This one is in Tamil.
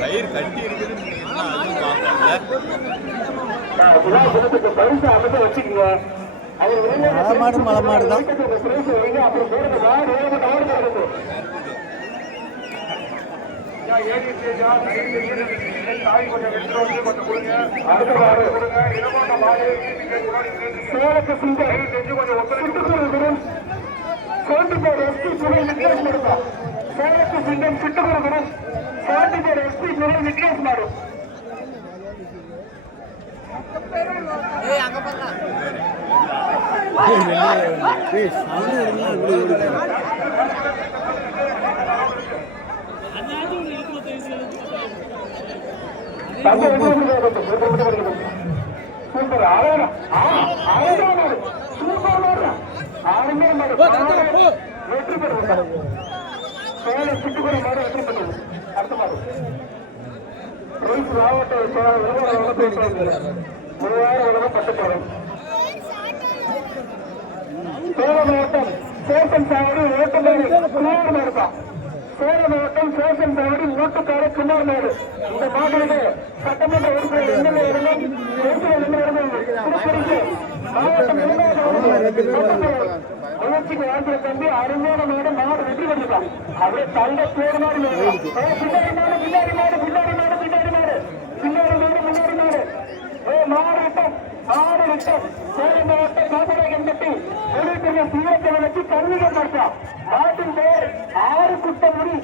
கயிறு கட்டி இருக்குது பரிசு அமைச்சு வச்சுக்கோங்க. மலை மாடு தான். சேலத்து சிங்கம் சிட்டுக்குருகுரும் சாட்டுப்பேர் எஸ்பி சுரல் நிக்லேஸ் மாறு. சூப்பர் அழகா சூப்பர் ஆளுமே வெற்றி பெறுவோம். சேலம் சிட்டுக்குரு மாடு வெற்றி பெற்றது. அடுத்த மாடு மாவட்ட 3000 உலகம் பட்டுப்படும். சேலம் மாவட்டம் சேஷன் சாவடி ஓட்டுநர் குமார் மாடுதான். சேலம் மாவட்டம் சேஷன் சாவடி ஓட்டுக்கார குமார் மாடு. இந்த மாடுகளே சட்டமன்ற உறுப்பினர் எம்எல்ஏ மாவட்டம் முயற்சிக்கு வாழ்க்கை தம்பி அருமையான மாடு. மாடு வெற்றி பெற்றுதான் அப்படியே தள்ள பேர் மாடு பின்னாடி மாடு பின்னாடி மாடு பின்னாடி மாடு பின்னாடி மாடு பின்னாடி மாடு முன்னாடி மாடு மாடு விட்டம் மாடு விட்டம். சேலம் மாவட்டம் காப்பராகம் கட்டி பெரிய சீரத்தை வச்சு கருவிகள் மாட்டான். மாட்டின் பேர் 6 குட்டமுடி.